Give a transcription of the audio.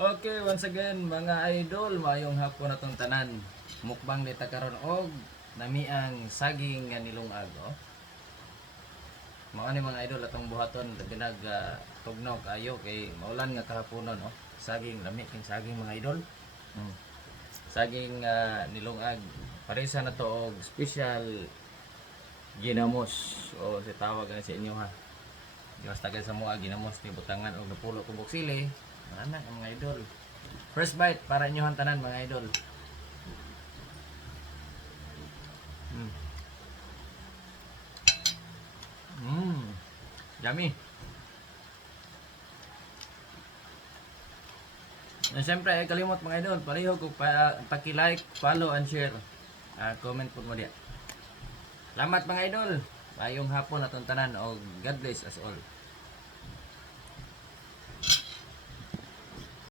Okay, once again mga idol, mayong hapon natong tanan. Mukbang dita karon og namiang saging nga nilungag, oh. Mao ni mga idol atong buhaton binag tugnaw kayo kay maulan nga kahaponon, oh. Saging lami king saging mga idol. Saging nilungag. Parisa na to og special ginamos o si tawag na sa inyo ha. Diwas tagal sa mga ginamos ni butangan og napulo kubok sili. Anak mga idol. First bite para inyo tanan mga idol. Yummy. And siyempre, kalimot mga idol, pareho ko paki-like, follow, and share. Comment po mo diya. Salamat mga idol. Mayong hapon atong tanan o God bless us all.